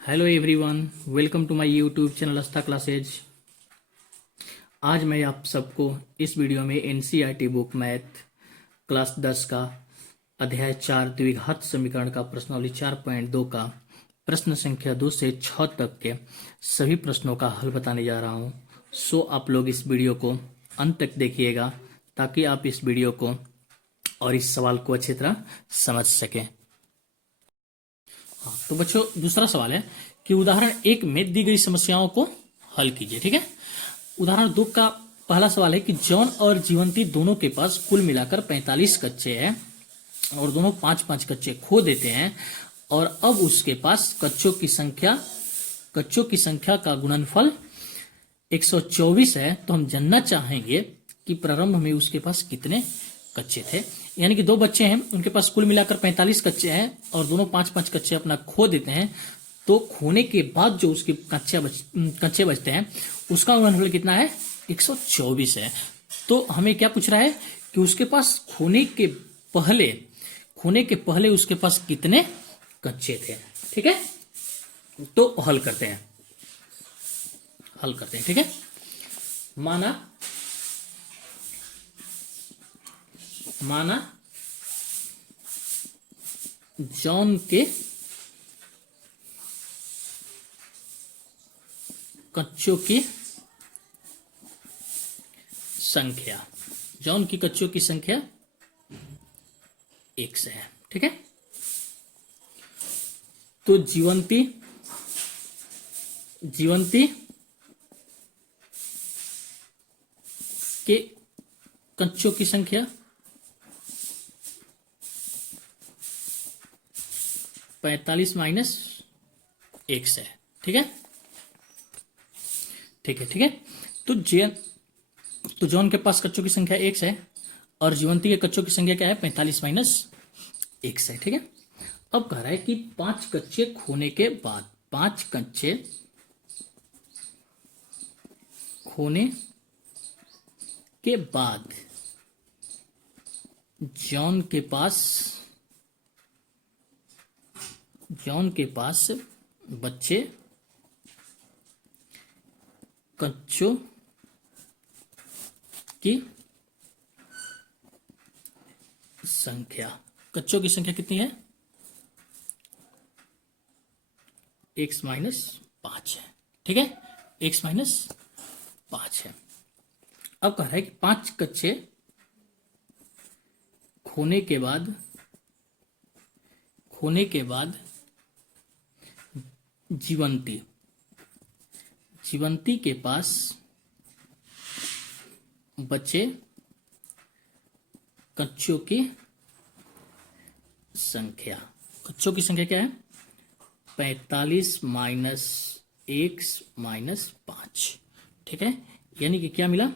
Hello everyone, welcome to my YouTube channel Aastha classes. आज मैं आप सबको इस वीडियो में एनसीईआरटी बुक मैथ क्लास 10 का अध्याय 4 द्विघात समीकरण का प्रश्नावली 4.2 का प्रश्न संख्या 2 से 6 तक के सभी प्रश्नों का हल बताने जा रहा हूं। सो आप लोग इस वीडियो को अंत तक देखिएगा ताकि आप इस वीडियो को और इस सवाल को अच्छी तरह समझ सकें। हाँ, तो बच्चों दूसरा सवाल है कि उदाहरण 1 में दी गई समस्याओं को हल कीजिए। ठीक है, उदाहरण 2 का पहला सवाल है कि जॉन और जीवंती दोनों के पास कुल मिलाकर 45 कच्चे हैं और दोनों 5-5 कच्चे खो देते हैं और अब उसके पास कच्चों की संख्या का गुणनफल 124 है। तो हम जानना चाहेंगे कि प्रारंभ में उसके पास कितने कच्चे थे। यानी कि दो बच्चे हैं, उनके पास कुल मिलाकर 45 कच्चे हैं और दोनों 5-5 कच्चे अपना खो देते हैं। तो खोने के बाद जो उसके कच्चे बचते हैं उसका गुणनफल कितना है? 124 है। तो हमें क्या पूछ रहा है कि उसके पास खोने के पहले उसके पास कितने कच्चे थे। ठीक है, तो हल करते हैं। ठीक है, माना जॉन के कच्चों की संख्या x है। ठीक है, तो जीवंती के कच्चों की संख्या 45 माइनस x है। ठीक है, तो जॉन के पास कच्चों की संख्या x है और जीवंती के कच्चों की संख्या क्या है? 45 माइनस x है। ठीक है, अब कह रहा है कि 5 कच्चे खोने के बाद जॉन के पास बच्चे कच्चों की संख्या कितनी है? x माइनस 5 है। ठीक है, x माइनस 5 है। अब कह रहा है कि 5 कच्चे खोने के बाद जीवंती के पास बचे कच्चों की संख्या क्या है? 45 माइनस x माइनस 5। ठीक है, यानी कि क्या मिला?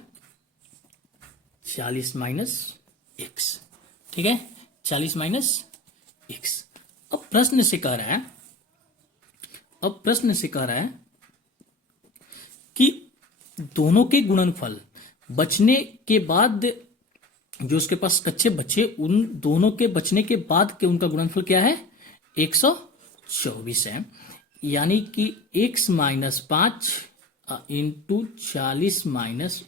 40 माइनस x। ठीक है, 40 माइनस x। अब प्रश्न से कह रहा है कि दोनों के गुणनफल बचने के बाद जो उसके पास कच्चे बचे उन दोनों के बचने के बाद के उनका गुणनफल क्या है? 124 है। यानी कि x minus 5 into 40 minus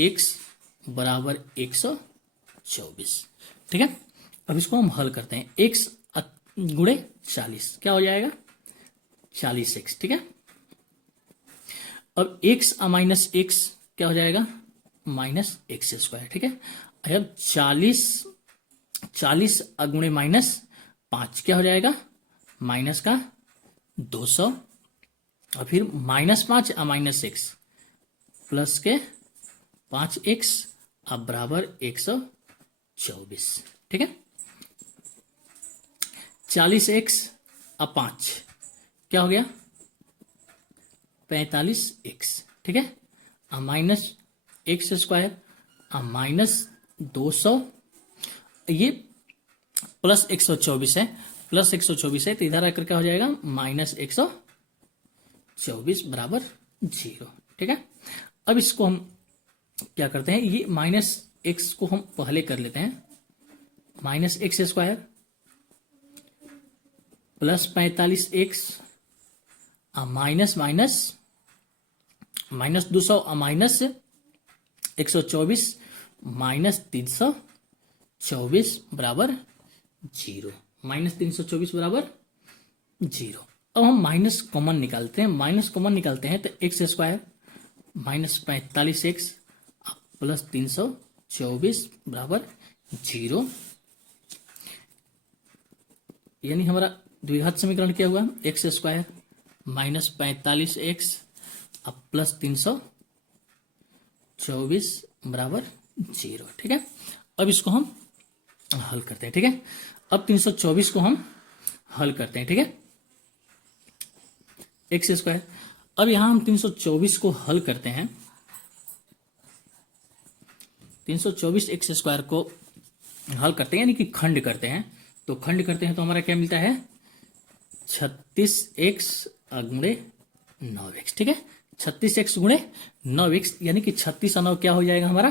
x बराबर 124। ठीक है, अब इसको हम हल करते हैं। x गुणे 40 क्या हो जाएगा? 40x। ठीक है, अब x माइनस x क्या हो जाएगा? Minus x square. ठीक है, अब 40 गुणे माइनस 5 क्या हो जाएगा? माइनस का 200 और फिर माइनस 5 माइनस x प्लस के 5x अब बराबर 124। ठीक है, 40x अब 5 क्या हो गया? 45x। ठीक है, अब माइनस एक्स स्क्वायर अब माइनस 200, ये प्लस 124 है, तो इधर आकर क्या हो जाएगा? माइनस 124 बराबर 0। ठीक है, अब इसको हम क्या करते हैं? ये माइनस एक्स को हम पहले कर लेते हैं। Minus x square plus 45x minus minus minus 200 minus 124 minus 324 बराबर 0, माइनस 324 बराबर 0। अब हम माइनस कॉमन निकालते हैं, माइनस कॉमन निकालते हैं तो x square minus 45x plus 324 बराबर 0, यानी हमारा द्विघात समीकरण क्या हुआ, x square minus 45x plus 324 बराबर 0। ठीक है, अब इसको हम हल करते हैं। ठीक है, अब 324 को हम हल करते हैं। ठीक है, एक्स स्क्वायर, अब यहां हम 324 को हल करते हैं। 324 एक्स स्क्वायर को हल करते हैं यानी कि खंड करते हैं, तो खंड करते हैं तो हमारा क्या मिलता है 36x गुणे 9x। ठीक है, 36x गुणे 9x यानी कि 36 और 9 क्या हो जाएगा हमारा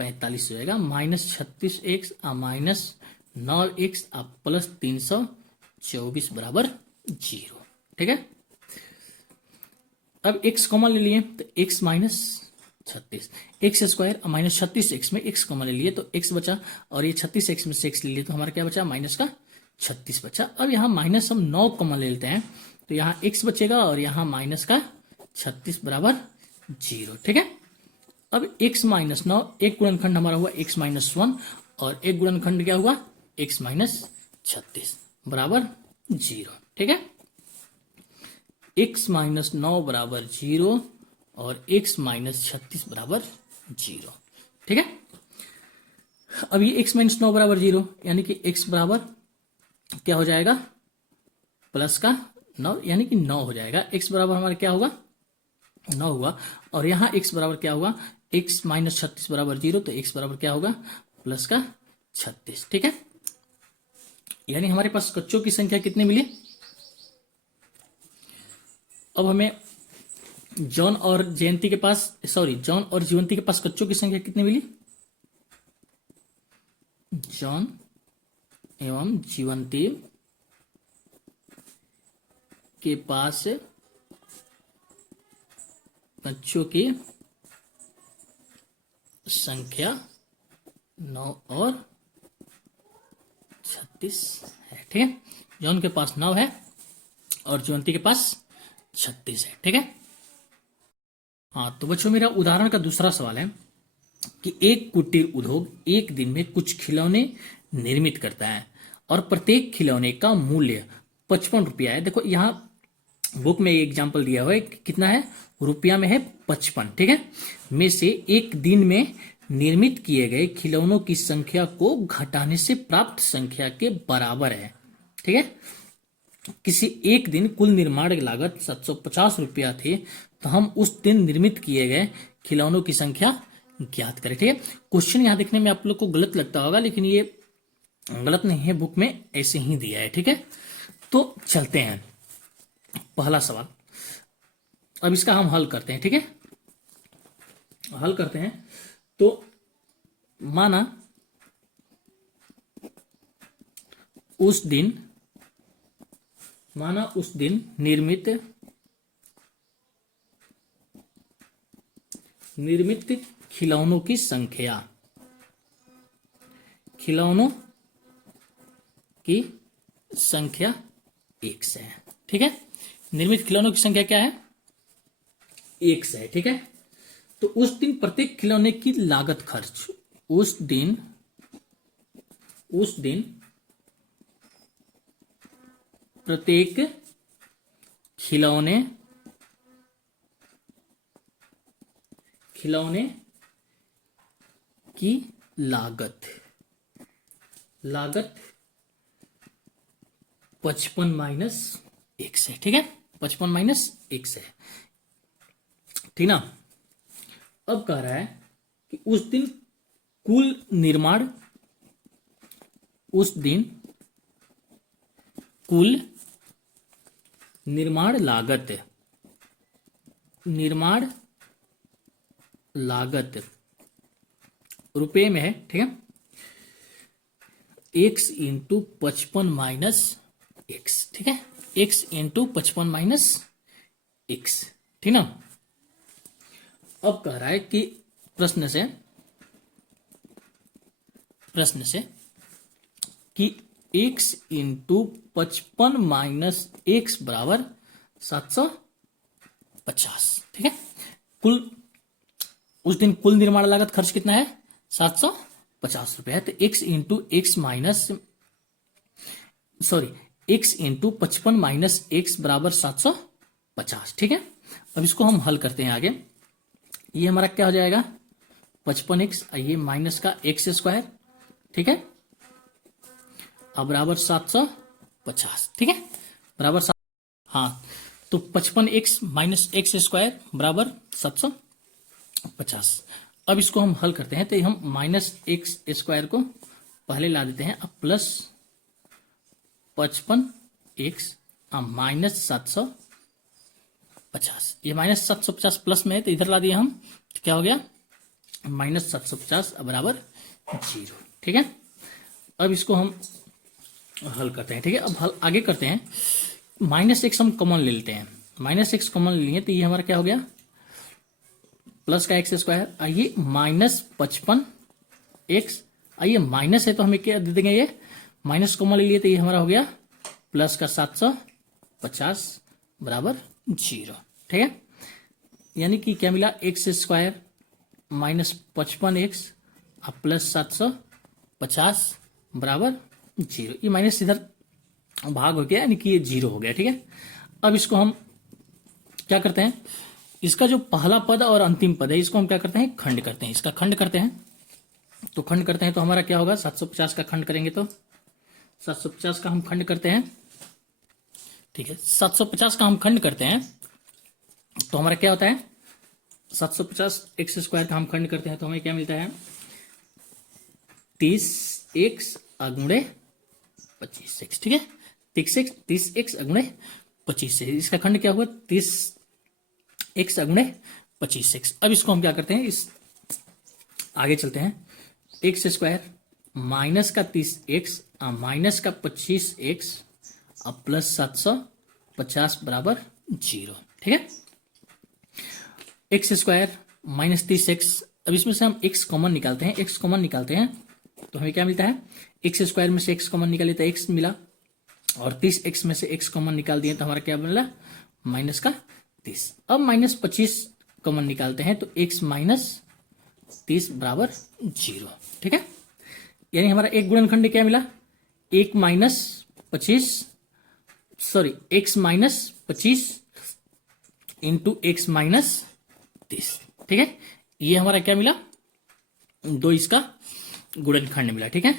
45 हो जाएगा, minus 36x minus 9x plus 324 बराबर 0। ठीक है, अब x कॉमन ले लिए तो x minus 36, x square minus 36x में x कॉमन ले लिए तो x बचा, और ये 36x में से x ले लिए तो हमारा क्या बचा माइनस का 36 बचा। अब यहाँ माइनस हम 9 कॉमन ले लेते हैं तो यहाँ x बचेगा और यहाँ माइनस का 36 बराबर 0। ठीक है, अब x माइनस 9, एक गुणनखंड हमारा हुआ x माइनस 1 और एक गुणनखंड क्या हुआ x माइनस 36 बराबर 0। ठीक है, x माइनस 9 बराबर 0 और x माइनस 36 बराबर 0। ठीक है, अब ये x माइनस 9 बराबर 0 यानी कि x बराबर क्या हो जाएगा प्लस का 9 यानी कि 9 हो जाएगा, x बराबर हमारा क्या होगा 9 हुआ, और यहाँ x बराबर क्या होगा x माइनस 36 बराबर 0 तो x बराबर क्या होगा प्लस का 36। ठीक है, यानी हमारे पास कच्चों की संख्या कितनी मिली। अब हमें जॉन और जयंती के पास जॉन और जीवंती के पास कच्चों की संख्या कितनी मिली, जॉन एवं जीवंती के पास कच्चों की संख्या 9 और 36 है। ठीक है, जॉन के पास 9 है और जीवंती के पास 36 है। ठीक है, हाँ तो बच्चों मेरा उदाहरण का दूसरा सवाल है कि एक कुटीर उद्योग एक दिन में कुछ खिलौने निर्मित करता है और प्रत्येक खिलौने का मूल्य 55 रुपया है। देखो यहाँ बुक में एग्जाम्पल दिया हुआ है कितना है रुपया में है 55। ठीक है, में से एक दिन में निर्मित किए गए खिलौनों की संख्या को घटाने से प्राप्त संख्या के बराबर है। ठीक है, किसी एक दिन कुल निर्माण की लागत 750 रुपया थी तो हम उस दिन निर्मित किए गए खिलौनों की संख्या ज्ञात करें। ठीक है, क्वेश्चन यहाँ देखने में आप लोग को गलत लगता होगा लेकिन ये गलत नहीं है, बुक में ऐसे ही दिया है। ठीक है, तो चलते हैं पहला सवाल, अब इसका हम हल करते हैं। ठीक है, हल करते हैं तो माना उस दिन निर्मित खिलौनों की संख्या एक से है। ठीक है, निर्मित खिलौनों की संख्या क्या है 1 से है। ठीक है, तो उस दिन प्रत्येक खिलौने की लागत खर्च उस दिन प्रत्येक खिलौने की लागत 55 माइनस 1 से। ठीक है, 55 माइनस 1 से, ठीक ना। अब कह रहा है कि उस दिन कुल निर्माण लागत रुपए में है। ठीक है, x इंटू 55 माइनस x। ठीक है, एक्स इंटू 55 माइनस एक्स, ठीक ना। अब कह रहा है कि प्रश्न से कि x इंटू 55 माइनस एक्स बराबर 750, ठीक है। कुल उस दिन कुल निर्माण लागत खर्च कितना है, 750 रुपए है। तो x into x minus x into 55 minus x बराबर 750, ठीक है। अब इसको हम हल करते हैं आगे। ये हमारा क्या हो जाएगा, 55x, ये माइनस का एक्स स्क्वायर, ठीक है, अब बराबर 750, ठीक है, बराबर हाँ, तो 55x माइनस एक्स स्क्वायर बराबर 750। अब इसको हम हल करते हैं, तो हम माइनस एक्स स्क्वायर को पहले ला देते हैं, अब प्लस 55x माइनस 750, ये माइनस 750 प्लस में है तो इधर ला दिया हम, तो क्या हो गया माइनस 750 बराबर 0, ठीक है। अब इसको हम हल करते हैं, ठीक है। अब हल आगे करते हैं, माइनस एक्स हम कॉमन ले लेते हैं, माइनस एक्स कॉमन लिए तो ये हमारा क्या हो गया, प्लस का एक्स स्क्वायर, आइए माइनस 55x, आइए माइनस है तो हमें क्या दे देंगे, ये माइनस कॉमन ले लिए तो ये हमारा हो गया प्लस का 750 बराबर 0, ठीक है। यानी कि क्या मिला, x square minus 55x plus 750 बराबर 0, ये माइनस इधर भाग हो गया, यानी कि ये 0 हो गया, ठीक है। अब इसको हम क्या करते हैं, इसका जो पहला पद और अंतिम पद है इसको हम क्या करते हैं, खंड करते हैं, इसका खंड करते हैं। तो खंड करते हैं तो हमारा क्या होगा, 750 का खंड करेंगे तो 750 का हम खंड करते हैं, ठीक है। 750 का हम खंड करते हैं तो हमारा क्या होता है, 750 एक्स स्क्वायर का हम खंड करते हैं तो हमें क्या मिलता है, 30x अगुणे 25x, ठीक है, 30x अगुणे 25x, इसका खंड क्या हुआ, 30x अगुणे 25x। अब इसको हम क्या करते हैं, इस आगे चलते हैं, एक्स स्क्वायर माइनस का 30x माइनस का 25x अब प्लस 750 बराबर 0, ठीक है। एक्स स्क्वायर माइनस 30x, अब इसमें से हम x कॉमन निकालते हैं, x कॉमन निकालते हैं तो हमें क्या मिलता है, एक्स स्क्वायर में से x कॉमन निकाले तो x मिला, और 30x में से x कॉमन निकाल दिए तो हमारा क्या मिला, माइनस का 30। अब माइनस 25 कॉमन निकालते हैं तो x माइनस 30 बराबर 0, ठीक है। यानी हमारा एक गुणनखंड क्या मिला, एक minus 25 x minus 25 into x minus 30, ठीक है। ये हमारा क्या मिला, 2 इसका गुणनखंड मिला, ठीक है।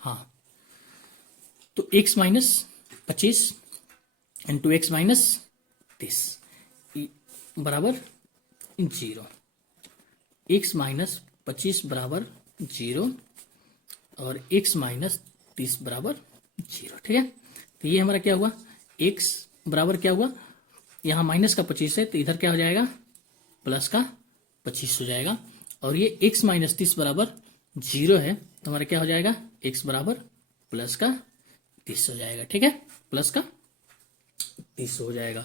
हाँ, तो x minus 25 into x minus 30 बराबर 0, x माइनस 25 बराबर 0 और x माइनस 30 बराबर 0, ठीक है। तो ये हमारा क्या हुआ, x बराबर क्या हुआ, यहाँ माइनस का 25 है तो इधर क्या हो जाएगा, प्लस का 25 हो जाएगा, और ये x माइनस 30 बराबर 0 है तो हमारा क्या हो जाएगा, x बराबर प्लस का 30 हो जाएगा, ठीक है, प्लस का 30 हो जाएगा।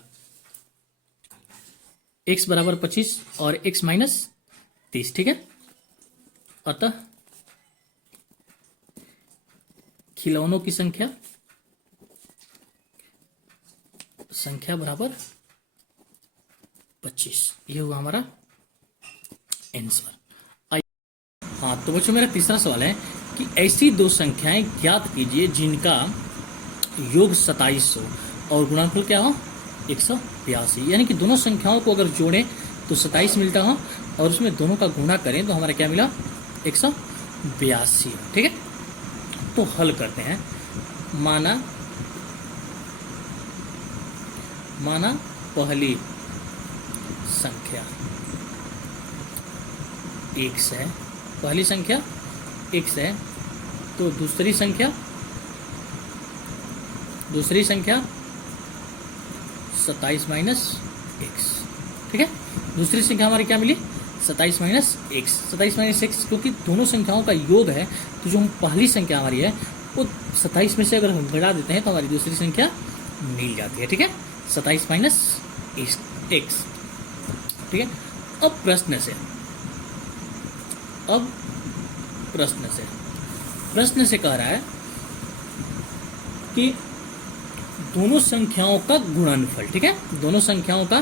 x बराबर 25 और x माइनस 30, ठीक है। अतः खिलौनों की संख्या बराबर 25, ये हुआ हमारा आंसर। हाँ, तो बच्चों मेरा तीसरा सवाल है कि ऐसी 2 संख्याएं ज्ञात कीजिए जिनका योग 27 हो और गुणनफल क्या हो, 182, यानी कि दोनों संख्याओं को अगर जोड़ें तो 27 मिलता हो और उसमें दोनों का गुणा करें तो हमारा क्या मिला, 182, ठीक है। तो हल करते हैं, माना पहली संख्या x है, पहली संख्या x है, तो दूसरी संख्या 27 माइनस एक्स, ठीक है। दूसरी संख्या हमारी क्या मिली, 27 माइनस एक्स, 27 माइनस एक्स, क्योंकि दोनों संख्याओं का योग है तो जो हम पहली संख्या हमारी है वो 27 में से अगर हम घटा देते हैं तो हमारी दूसरी संख्या मिल जाती है। ठीक है, 27 माइनस एक्स। ठीक है, अब प्रश्न से कह रहा है कि दोनों संख्याओं का गुणनफल। ठीक है, दोनों संख्याओं का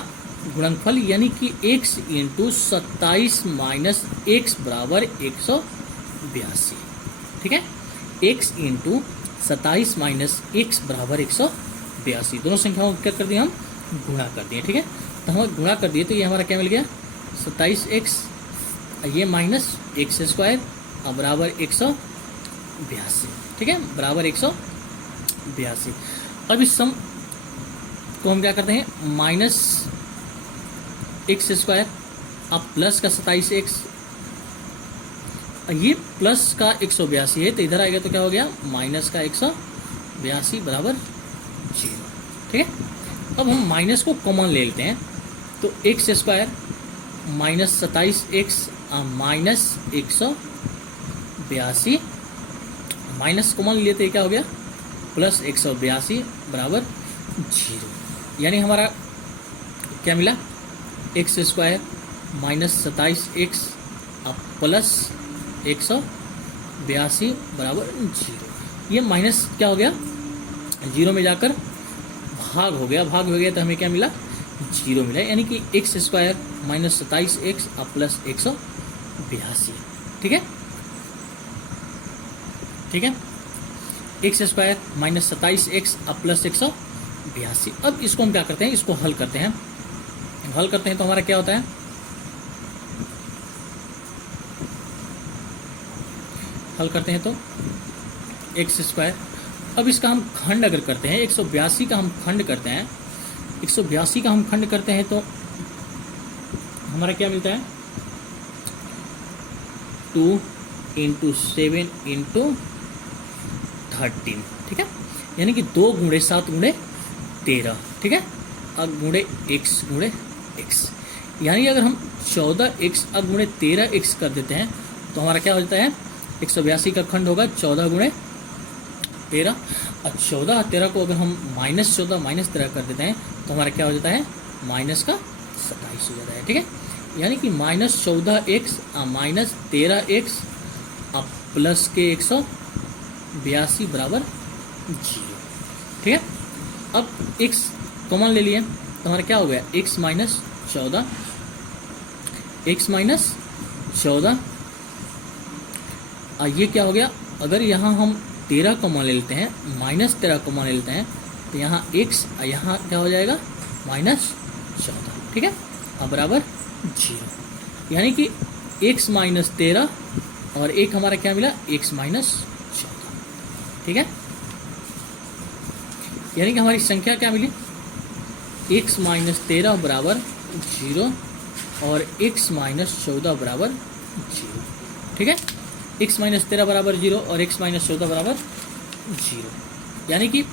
गुणनफल यानी कि x इंटू 27 माइनस एक्स बराबर 182। ठीक है, x इंटू 27 माइनस एक्स बराबर 182। दोनों संख्याओं को क्या कर दिया, हम गुणा कर दिए। ठीक है, तो हम गुणा कर दिए तो ये हमारा क्या मिल गया, 27x, ये माइनस एक्स स्क्वायर और बराबर 182। ठीक है, बराबर 182। अब इस सम को हम क्या करते हैं, माइनस एक्स स्क्वायर अब प्लस का 27x, ये प्लस का 182 है तो इधर आएगा तो क्या हो गया, माइनस का 182 बराबर 0। ठीक है, अब हम माइनस को कॉमन ले लेते हैं तो x square minus 27x minus 182, minus common लेते हैं क्या हो गया, प्लस 182 बराबर 0। यानी हमारा क्या मिला, x square minus 27x plus 182 बराबर 0। ये माइनस क्या हो गया, 0 में जाकर भाग हो गया तो हमें क्या मिला, 0 मिला। यानी कि x square minus 27x plus 182। ठीक है, x square minus 27x plus 182। अब इसको हम क्या करते हैं, इसको हल करते हैं तो हमारा क्या होता है, हल करते हैं तो एक्स स्क्वायर, अब इसका हम खंड अगर करते हैं, 182 का हम खंड करते हैं, 182 का हम खंड करते हैं तो हमारा क्या मिलता है, 2 इंटू 7 इंटू 13। ठीक है, यानी कि 2 गुणे 7 गुणे 13। ठीक है, अब गुणे x गुणे x, यानी अगर हम 14x अब गुणे 13x कर देते हैं तो हमारा क्या हो जाता है, 182 का खंड होगा 14 गुणे 13, और 14 और 13 को अगर हम माइनस 14 माइनस 13 कर देते हैं तो हमारा क्या हो जाता है, माइनस का 27 हो जाता है। ठीक है, यानी कि minus 14x minus 13x plus के 182 बराबर 0। ठीक है, अब x कॉमन ले लिए तो हमारा क्या हो गया, x माइनस 14, और ये क्या हो गया, अगर यहाँ हम 13 कॉमन ले लेते हैं, माइनस 13 कॉमन ले लेते हैं तो यहाँ x यहाँ क्या हो जाएगा, माइनस 14। ठीक है, अब बराबर 0। यानी कि x माइनस 13 और एक हमारा क्या मिला, x माइनस 14। ठीक है, यानी कि हमारी संख्या क्या मिली, x माइनस 13 बराबर 0 और x माइनस 14 बराबर 0। ठीक है, x माइनस 13 बराबर 0 और x माइनस 14 बराबर 0, यानी कि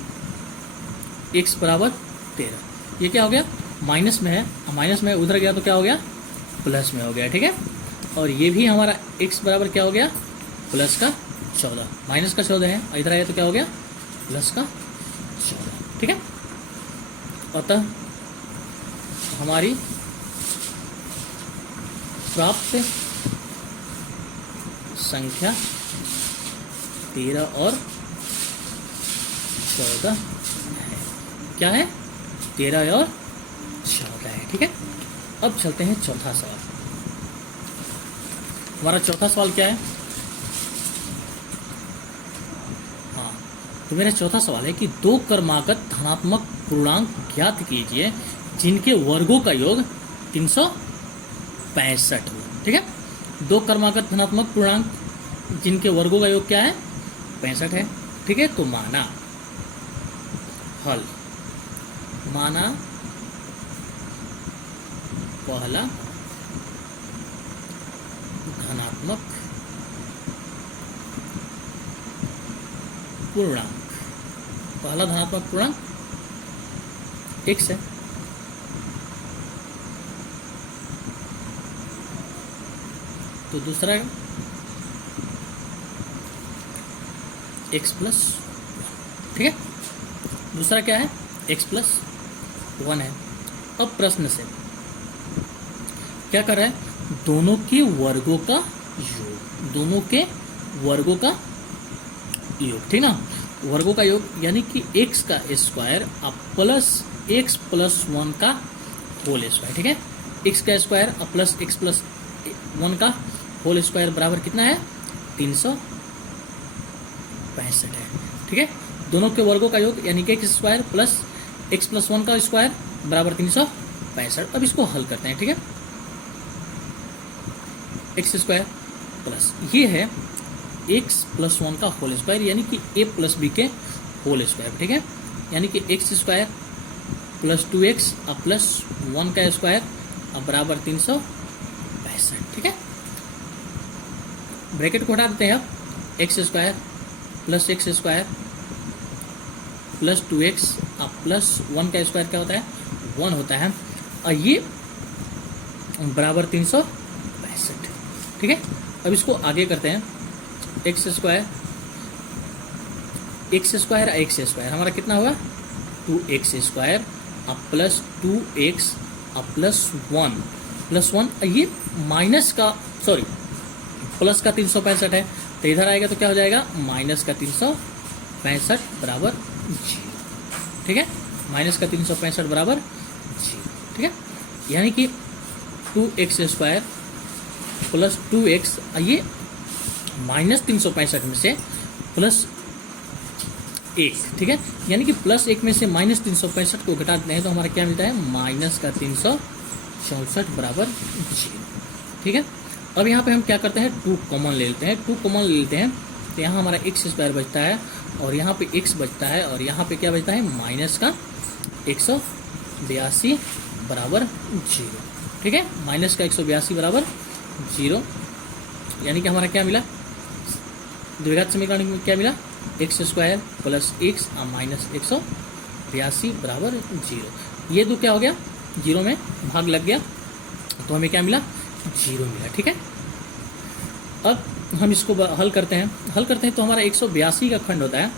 x बराबर 13। ये क्या हो गया, माइनस में है, माइनस में उधर गया तो क्या हो गया, प्लस में हो गया। ठीक है, और ये भी हमारा x बराबर क्या हो गया, प्लस का 14, माइनस का 14 है, और इधर आया तो क्या हो गया, प्लस का 14। ठीक है, अतः हमारी प्राप्त संख्या 13 और 14 है। क्या है, 13 और 14 है। ठीक है, अब चलते हैं चौथा सवाल। हमारा चौथा सवाल क्या है, हाँ, तो मेरा चौथा सवाल है कि 2 क्रमागत धनात्मक पूर्णांक ज्ञात कीजिए जिनके वर्गों का योग 365 हो। ठीक है, 2 क्रमागत धनात्मक पूर्णांक जिनके वर्गों का योग क्या है, 65 है। ठीक है, तो माना हल, माना पहला धनात्मक पूर्णांक, पहला धनात्मक पूर्णांक x है, तो दूसरा एक्स प्लस, ठीक है। दूसरा क्या है, एक्स प्लस 1 है। अब प्रश्न से क्या कर रहा है, दोनों के वर्गों का योग, दोनों के वर्गों का योग, ठीक ना, वर्गों का योग, यानी कि एक्स का स्क्वायर अब प्लस एक्स प्लस 1 का होल स्क्वायर, ठीक है। एक्स का स्क्वायर अब प्लस एक्स प्लस 1 का होल स्क्वायर बराबर कितना है, 365 है, ठीक है। दोनों के वर्गों का योग यानी कि x square plus x plus 1 का स्क्वायर बराबर 365। अब इसको हल करते हैं, ठीक है। एक्स स्क्वायर प्लस ये है एक्स प्लस 1 का होल स्क्वायर यानी कि ए प्लस बी के होल स्क्वायर, ठीक है। यानी कि एक्स स्क्वायर प्लस 2x अब प्लस 1 का स्क्वायर अब बराबर 365, ठीक है। ब्रैकेट को हटा देते हैं अब, x square plus x square plus 2x अब प्लस 1 का स्क्वायर क्या होता है, 1 होता है, और ये बराबर 365, ठीक है। अब इसको आगे करते हैं, एक्स स्क्वायर हमारा कितना होगा, 2x स्क्वायर अब प्लस 2x अब प्लस 1 ये माइनस का प्लस का 365 है, तो इधर आएगा तो क्या हो जाएगा, माइनस का 365 बराबर 0, ठीक है। माइनस का 365 बराबर 0, ठीक है। यानी कि 2x स्क्वायर प्लस 2x ये माइनस 365 में से प्लस 1, ठीक है। यानी कि प्लस 1 में से माइनस 365 को घटा देते हैं तो हमारा क्या मिलता है, माइनस का 364 बराबर 0, ठीक है। अब यहाँ पे हम क्या करते हैं, 2 कॉमन ले लेते हैं, तो यहाँ हमारा एक्स स्क्वायर बचता है और यहाँ पे x बचता है और यहाँ पे क्या बचता है, माइनस का 182 बराबर 0, ठीक है। माइनस का 182 बराबर 0 यानी कि हमारा क्या मिला, द्विघात समीकरण में क्या मिला, x square plus x minus 182 बराबर 0। ये दो क्या हो गया, 0 में भाग लग गया तो हमें क्या मिला, 0 मिला, ठीक है। अब हम इसको हल करते हैं तो हमारा 182 का खंड होता है,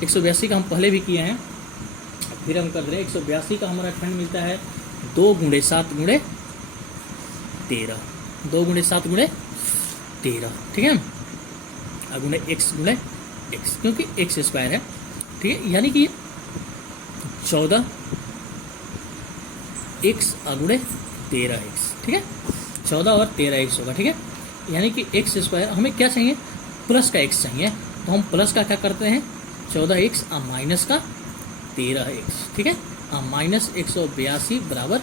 182 का हम पहले भी किए हैं, फिर हम कर रहे हैं। 182 का हमारा खंड मिलता है 2 × 7 × 13, 2 × 7 × 13, ठीक है, गुणे x × x, क्योंकि x स्क्वायर है, ठीक है। यानी कि 14x × 13x, ठीक है, 14 और 13x होगा, ठीक है। यानी कि x स्क्वायर हमें क्या चाहिए, प्लस का x चाहिए, तो हम प्लस का क्या करते हैं, 14x माइनस का 13x, ठीक है, माइनस 182 बराबर 0,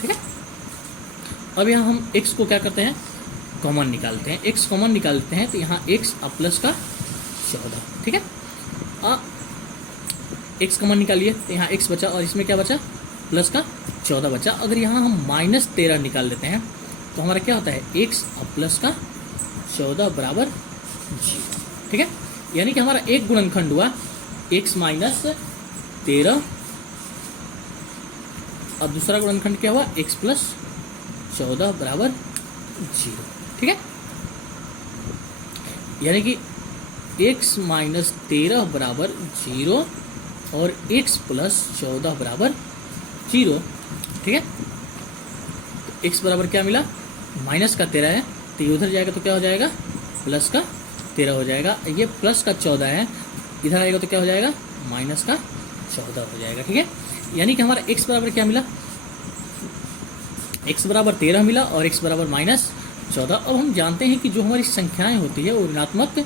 ठीक है। अब यहाँ हम x को क्या करते हैं, कॉमन निकालते हैं, x कॉमन निकालते हैं तो यहाँ x प्लस का 14, ठीक है। x कॉमन निकालिए तो यहाँ x बचा और इसमें क्या बचा, प्लस का 14 बचा। अगर यहाँ हम माइनस 13 निकाल लेते हैं तो हमारा क्या होता है, x प्लस का 14 बराबर 0, ठीक है। यानी कि हमारा एक गुणनखंड हुआ x माइनस 13, अब दूसरा गुणनखंड क्या हुआ, x प्लस 14 बराबर 0, ठीक है। यानी कि x माइनस 13 बराबर 0 और x प्लस 14 बराबर 0, ठीक है। तो x बराबर क्या मिला, माइनस का 13 है तो ये उधर जाएगा तो क्या हो जाएगा, प्लस का 13 हो जाएगा। ये प्लस का 14 है, इधर आएगा तो क्या हो जाएगा, माइनस का 14 हो जाएगा, ठीक है। यानी कि हमारा x बराबर क्या मिला, x बराबर 13 मिला और x बराबर माइनस 14। अब हम जानते हैं कि जो हमारी संख्याएं होती है वो ऋणात्मक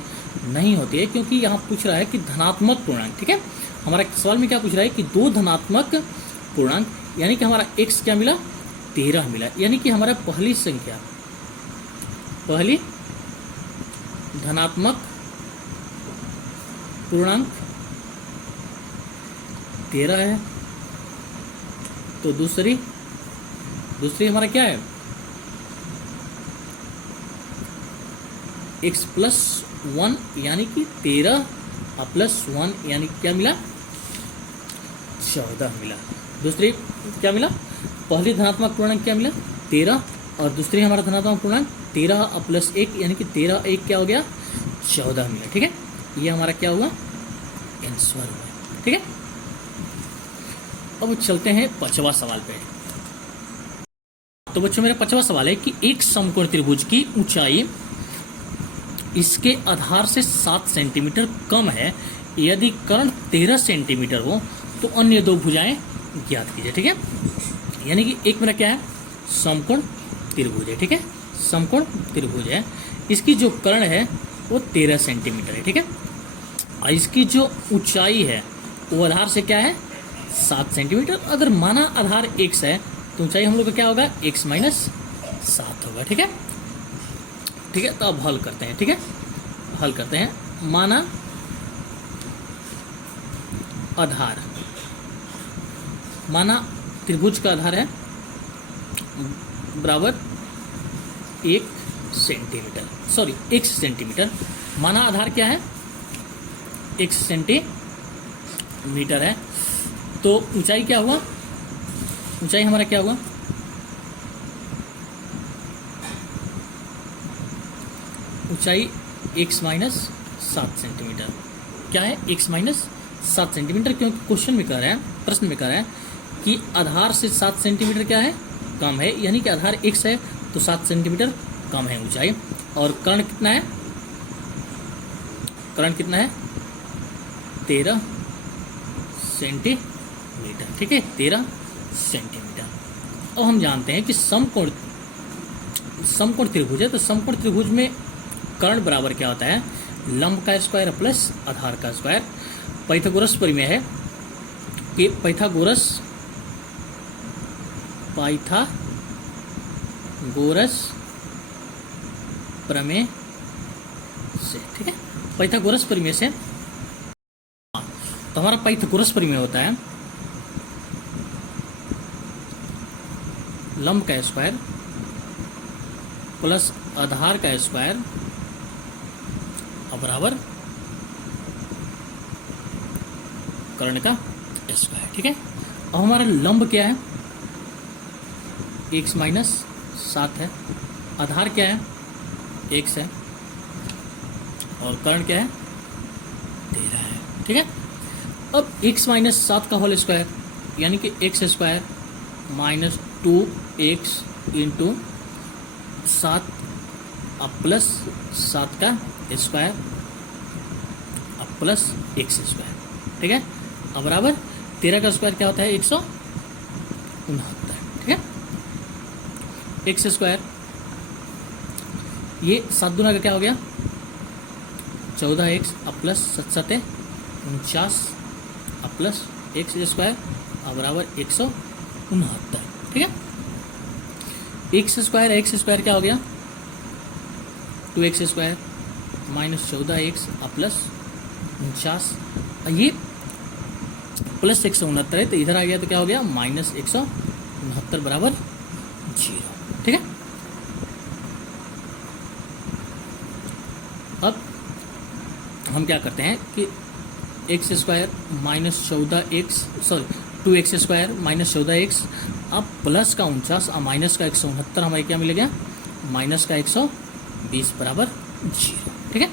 नहीं होती है, क्योंकि यहाँ पूछ रहा है कि धनात्मक पूर्णांक, ठीक है। हमारा सवाल में क्या पूछ रहा है कि 2 धनात्मक पूर्णांक, यानी कि हमारा x क्या मिला, 13 मिला, यानी कि हमारा पहली संख्या, पहली धनात्मक पूर्णांक 13 है, तो दूसरी हमारा क्या है, x प्लस 1 यानी कि 13 प्लस 1 यानी क्या मिला, 14 मिला। दूसरी क्या मिला, पहली धनात्मक पूर्णांक क्या मिला, 13, और दूसरी हमारा धनात्मक पूर्णांक 13 प्लस 1 यानी कि 13 1 क्या हो गया, 14 मिनट। ठीक है, ये हमारा क्या हुआ, आंसर हुआ। ठीक है, अब चलते हैं 5वां सवाल पे। तो बच्चों मेरा 5वां सवाल है कि एक समकोण त्रिभुज की ऊंचाई इसके आधार से 7 सेंटीमीटर कम है, यदि कर्ण 13 सेंटीमीटर हो तो अन्य दो भुजाएं ज्ञात कीजिए। ठीक है, यानी कि एक मेरा क्या है, समकोण त्रिभुज है। ठीक है, समकोण त्रिभुज है, इसकी जो कर्ण है वो 13 सेंटीमीटर है। ठीक है, और इसकी जो ऊंचाई है वो आधार से क्या है, 7 सेंटीमीटर। अगर माना आधार x है तो ऊंचाई हम लोग का क्या होगा, x माइनस 7 होगा। ठीक है, ठीक है, तो अब हल करते हैं। ठीक है, हल करते हैं। माना आधार, माना त्रिभुज का आधार है बराबर 1 सेंटीमीटर, सॉरी x सेंटीमीटर। माना आधार क्या है, x सेंटीमीटर है, तो ऊंचाई क्या हुआ, ऊंचाई हमारा क्या हुआ, ऊंचाई x माइनस 7 सेंटीमीटर। क्या है, x माइनस 7 सेंटीमीटर, क्योंकि क्वेश्चन में कह रहा है, प्रश्न में कह रहा है कि आधार से 7 सेंटीमीटर क्या है, कम है, यानी कि आधार x है तो 7 सेंटीमीटर कम है ऊंचाई। और कर्ण कितना है, कर्ण कितना है, 13 सेंटीमीटर। ठीक है, 13 सेंटीमीटर। अब हम जानते हैं कि समकोण त्रिभुज है, तो समकोण त्रिभुज में कर्ण बराबर क्या होता है, लंब का स्क्वायर प्लस आधार का स्क्वायर। पाइथागोरस प्रमेय है कि पाइथागोरस प्रमेय से, ठीक है, पाइथागोरस प्रमेय से, तो हमारा पाइथागोरस प्रमेय होता है लंब का स्क्वायर प्लस आधार का स्क्वायर बराबर कर्ण का स्क्वायर। ठीक है, अब हमारा लंब क्या है, x माइनस 7 है, आधार क्या है, x है, और कर्ण क्या है, 13 है। ठीक है, अब x माइनस 7 का होल स्क्वायर यानी कि x square minus 2x into 7 अब प्लस 7 का स्क्वायर अब प्लस x स्क्वायर। ठीक है, अब बराबर 13 का स्क्वायर क्या होता है, 169। ठीक है, x स्क्वायर, ये 7 दूना का क्या हो गया, 14x अब प्लस 7 49 अब प्लस x स्क्वायर अब बराबर 169। ठीक है, x स्क्वायर क्या हो गया, 2x स्क्वायर माइनस 14x अब प्लस 49, ये प्लस 169 है तो इधर आ गया तो क्या हो गया, माइनस 169 बराबर 0। ठीक है, अब हम क्या करते हैं कि x square minus 14x, sorry 2x square minus 14x अब प्लस का 49 और माइनस का 169 हमारे क्या मिलेगा, माइनस का 120 बराबर 0। ठीक है,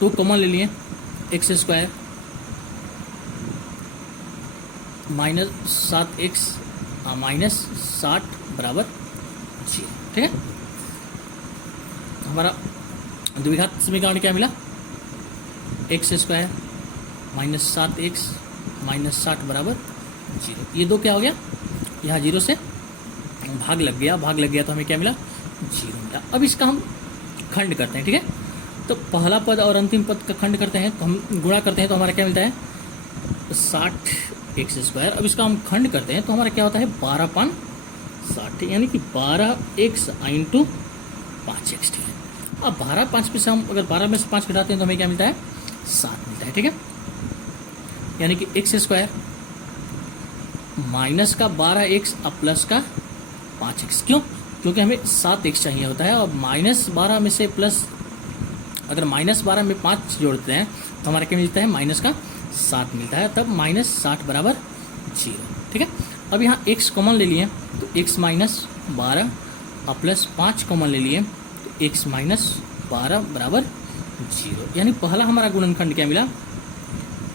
तो कॉमन ले लिए, x square minus 7x minus 60 बराबर 0। ठीक है, हमारा द्विघात समीकरण क्या मिला, x square minus 7x minus 60 बराबर 0। ये दो क्या हो गया, यहाँ 0 से भाग लग गया तो हमें क्या मिला, 0 मिला। अब इसका हम खंड करते हैं। ठीक है, तो पहला पद और अंतिम पद का खंड करते हैं तो हम गुणा करते हैं तो हमारा क्या मिलता है, 60x स्क्वायर। अब इसका हम खंड करते हैं तो हमारा क्या होता है, 12×5 यानी कि 12x इंटू 5x। ठीक है, अब 5 में से हम अगर 12 में से 5 घटाते हैं तो हमें क्या मिलता है, 7 मिलता है। ठीक है, यानी कि x स्क्वायर माइनस का 12x अब प्लस का 5x। क्यों, क्योंकि हमें 7x चाहिए होता है, और माइनस 12 में से प्लस, अगर माइनस 12 में 5 जोड़ते हैं तो हमारा क्या मिलता है, माइनस का 7 मिलता है, तब माइनस 60 बराबर 0। ठीक है, अब यहाँ x कॉमन ले लिए तो x माइनस 12 और प्लस 5 कॉमन ले लिए तो x माइनस 12 बराबर जीरो। यानी पहला हमारा गुणनखंड क्या मिला,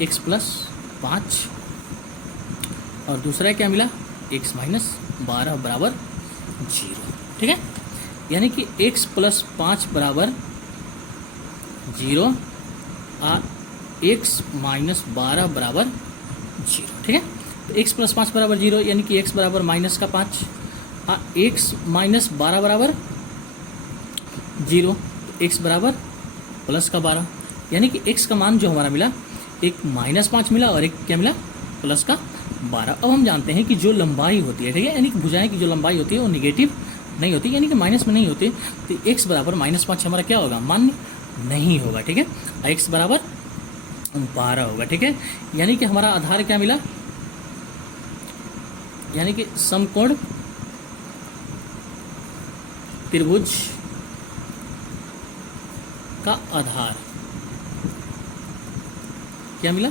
x प्लस 5 और दूसरा क्या मिला, x माइनस 12 बराबर जीरो। ठीक है, यानी कि x प्लस 5 बराबर जीरो और x माइनस 12 बराबर जीरो। ठीक है, तो x प्लस 5 बराबर जीरो यानी कि x बराबर माइनस का 5 और x माइनस 12 बराबर जीरो, तो x बराबर प्लस का 12, यानी कि x का मान जो हमारा मिला एक -5 मिला और एक क्या मिला, प्लस का 12। अब हम जानते हैं कि जो लंबाई होती है, ठीक है, यानी कि भुजाएं की जो लंबाई होती है वो निगेटिव नहीं होती, यानी कि माइनस में नहीं होती, तो x बराबर -5 हमारा क्या होगा, मान्य नहीं होगा। ठीक है, x बराबर 12 होगा। ठीक है, यानी कि हमारा आधार क्या मिला, यानी कि समकोण त्रिभुज का आधार क्या मिला,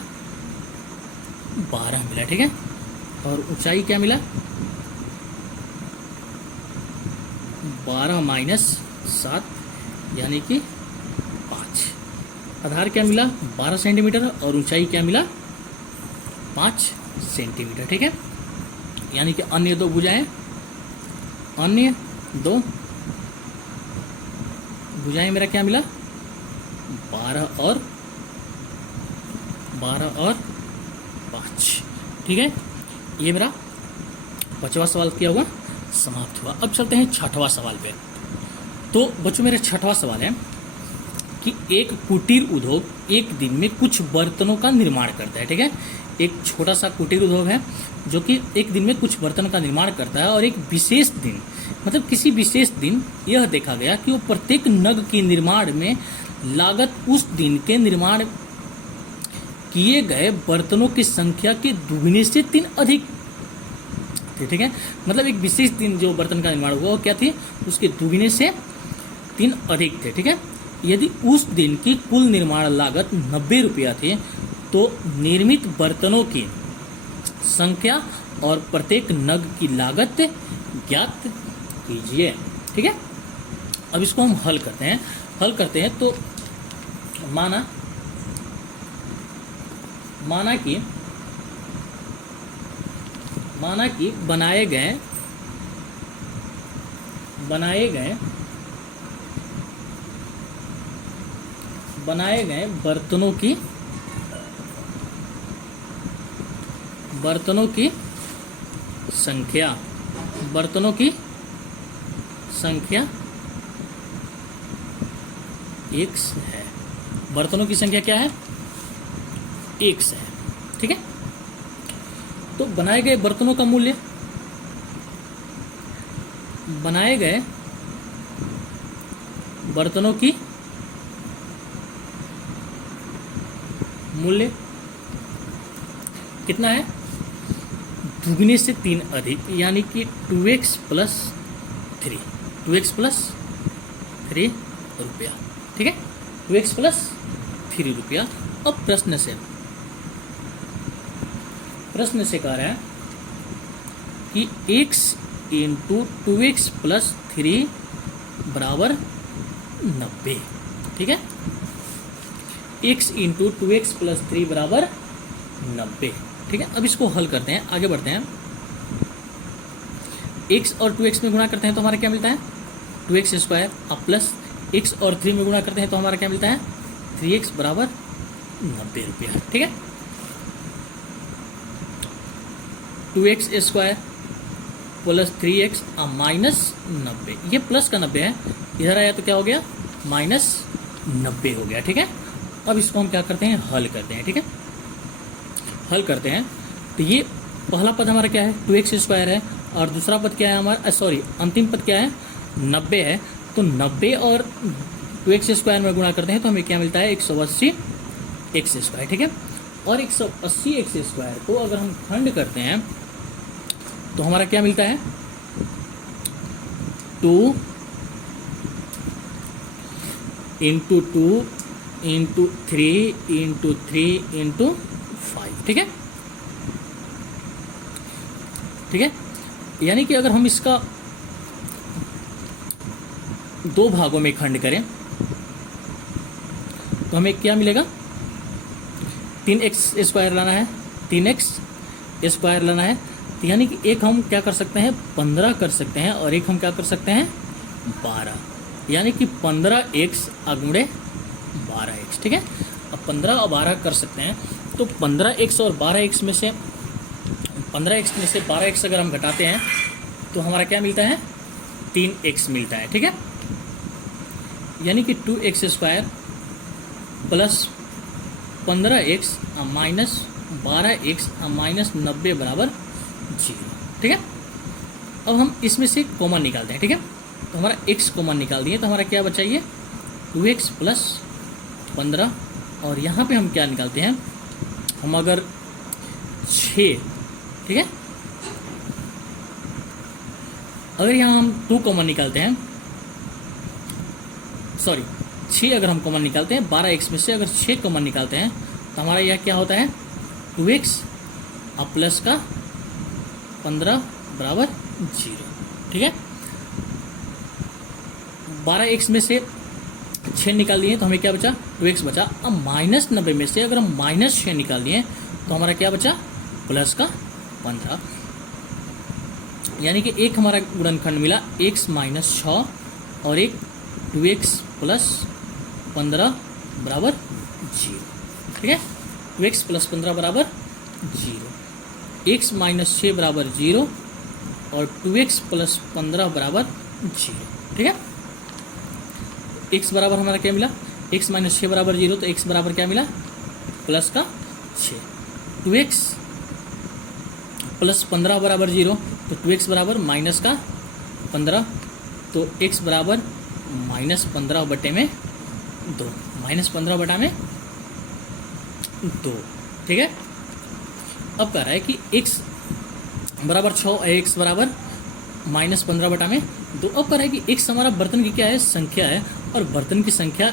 12 मिला। ठीक है, और ऊंचाई क्या मिला, 12 माइनस 7 यानी कि 5। आधार क्या मिला, 12 सेंटीमीटर और ऊंचाई क्या मिला, 5 सेंटीमीटर। ठीक है, यानी कि अन्य दो भुजाएं, अन्य दो भुजाएं मेरा क्या मिला, 12 और 5। ठीक है, ये मेरा 5वां सवाल किया हुआ समाप्त हुआ। अब चलते हैं 6वां सवाल पे। तो बच्चों मेरा 6वां सवाल है कि एक कुटीर उद्योग एक दिन में कुछ बर्तनों का निर्माण करता है। ठीक है, एक छोटा सा कुटीर उद्योग है जो कि एक दिन में कुछ बर्तन का निर्माण करता है और एक विशेष दिन, मतलब किसी विशेष दिन यह देखा गया कि वो प्रत्येक नग के निर्माण में लागत उस दिन के निर्माण किए गए बर्तनों की संख्या के दुगने से 3 अधिक थे। ठीक है, मतलब एक विशेष दिन जो बर्तन का निर्माण हुआ वो क्या थी, उसके दुगने से 3 अधिक थे। ठीक है, यदि उस दिन की कुल निर्माण लागत 90 रुपया थी तो निर्मित बर्तनों की संख्या और प्रत्येक नग की लागत ज्ञात कीजिए। ठीक है, अब इसको हम हल करते हैं तो माना कि बनाए गए बर्तनों की संख्या x है। बर्तनों की संख्या क्या है, x है। ठीक है, तो बनाए गए बर्तनों का मूल्य, बनाए गए बर्तनों की मूल्य कितना है, दुगने से 3 अधिक, यानी कि 2x प्लस 3 रुपया। ठीक है, 2x प्लस 3 रुपया। अब प्रश्न से कह रहा है कि x इंटू 2x प्लस 3 बराबर 90। ठीक है, x इंटू 2x प्लस 3 बराबर 90। ठीक है, अब इसको हल करते हैं, आगे बढ़ते हैं। x और 2x में गुणा करते हैं तो हमारा क्या मिलता है, 2x स्क्वायर, अब प्लस x और 3 में गुणा करते हैं तो हमारा क्या मिलता है, 3x बराबर 90 रुपया। ठीक है, 2x square plus 3x minus 90, ये प्लस का 90 है, इधर आया तो क्या हो गया, माइनस 90 हो गया। ठीक है, अब इसको हम क्या करते हैं, हल करते हैं। ठीक है, हल करते हैं तो ये पहला पद हमारा क्या है, 2x स्क्वायर है और दूसरा पद क्या है हमारा, अंतिम पद क्या है, 90 है। तो 90 और 2x स्क्वायर में गुणा करते हैं तो हमें क्या मिलता है, 180 x स्क्वायर। ठीक है, और 180 x स्क्वायर को अगर हम खंड करते हैं तो हमारा क्या मिलता है, 2 इंटू 2 इंटू 3 इंटू 3 इंटू 5। ठीक है, ठीक है, यानी कि अगर हम इसका 2 भागों में खंड करें तो हमें क्या मिलेगा, 3x स्क्वायर लाना है, 3x स्क्वायर लाना है। तो यानी कि एक हम क्या कर सकते हैं, 15 कर सकते हैं, और एक हम क्या कर सकते हैं, 12, यानी कि 15x अगुणे 12x, ठीक है। अब 15 और 12 कर सकते हैं, तो 15x और 12x में से 15x में से 12x अगर हम घटाते हैं तो हमारा क्या मिलता है, 3x मिलता है, ठीक है। यानी कि 2x square plus 15x minus 12x minus 90 बराबर 0, ठीक है। अब हम इसमें से कॉमन निकालते हैं, ठीक है। तो हमारा x कॉमन निकाल दिए, तो हमारा क्या बचा, ये 2x प्लस 15, और यहाँ पे हम क्या निकालते हैं, हम अगर 6, ठीक है, अगर यहाँ हम 2 कॉमन निकालते हैं, सॉरी 6 अगर हम कॉमन निकालते हैं, 12x में से अगर 6 कॉमन निकालते हैं तो हमारा यह क्या होता है, 2x अब प्लस का 15 बराबर 0, ठीक है। 12x में से 6 निकाल दिए तो हमें क्या बचा, 2x बचा। अब माइनस 90 में से अगर हम माइनस 6 निकाल दिए तो हमारा क्या बचा, प्लस का 15, यानी कि एक हमारा गुणनखंड मिला x माइनस 6 और एक 2x प्लस 15 बराबर 0, ठीक है। 2x प्लस 15 बराबर 0, x माइनस 6 बराबर 0 और 2x प्लस 15 बराबर 0, ठीक है। x बराबर हमारा क्या मिला, x माइनस 6 बराबर 0, तो x बराबर क्या मिला, प्लस का 6, 2x प्लस 15 बराबर 0, तो 2x बराबर माइनस का 15, तो x बराबर माइनस 15 बटे में 2, माइनस 15 बटा में 2, ठीक है। अब कह रहा है कि x बराबर 6 और x बराबर माइनस 15 बटा में 2। अब कह रहा है कि x हमारा बर्तन की क्या है, संख्या है, और बर्तन की संख्या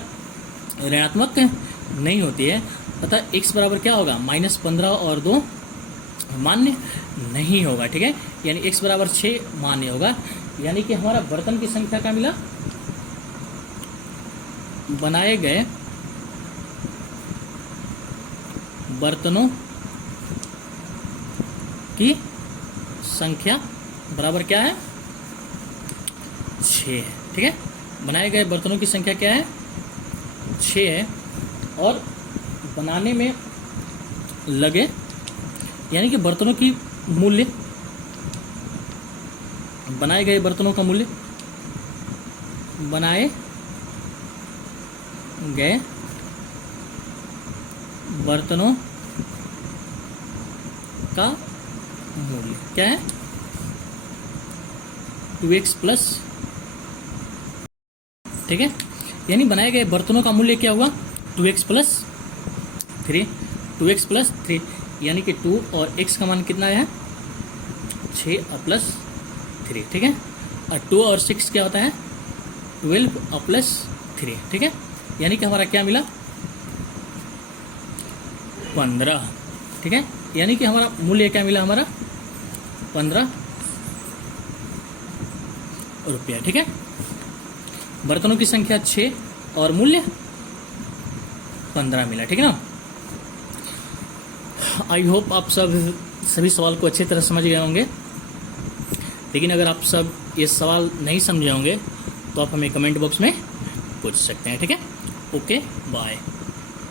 ऋणात्मक नहीं होती है, अतः x बराबर क्या होगा, माइनस 15 और 2 मान्य नहीं होगा, ठीक है। यानी x बराबर 6 मान्य होगा, यानी कि हमारा बर्तन की संख्या क्या मिला, बनाए गए बर्तनों की संख्या बराबर क्या है, 6 है, ठीक है। बनाए गए बर्तनों की संख्या क्या है, 6 है, और बनाने में लगे, यानी कि बर्तनों की मूल्य, बनाए गए बर्तनों का मूल्य, बनाए गए बर्तनों का मूल्य क्या है, 2x प्लस, ठीक है। यानी बनाए गए बर्तनों का मूल्य क्या हुआ, 2x प्लस 3, 2x प्लस 3, यानी कि 2 और x का मान कितना है, 6 और प्लस 3, ठीक है। और 2 और 6 क्या होता है, 12 और प्लस 3, ठीक है। यानी कि हमारा क्या मिला, 15, ठीक है। यानी कि हमारा मूल्य क्या मिला, हमारा 15 रुपया, ठीक है। बर्तनों की संख्या 6 और मूल्य 15 मिला, ठीक है ना। आई होप आप सभी सवाल को अच्छी तरह समझ गए होंगे, लेकिन अगर आप सब ये सवाल नहीं समझे होंगे तो आप हमें कमेंट बॉक्स में पूछ सकते हैं, ठीक है। Okay, bye.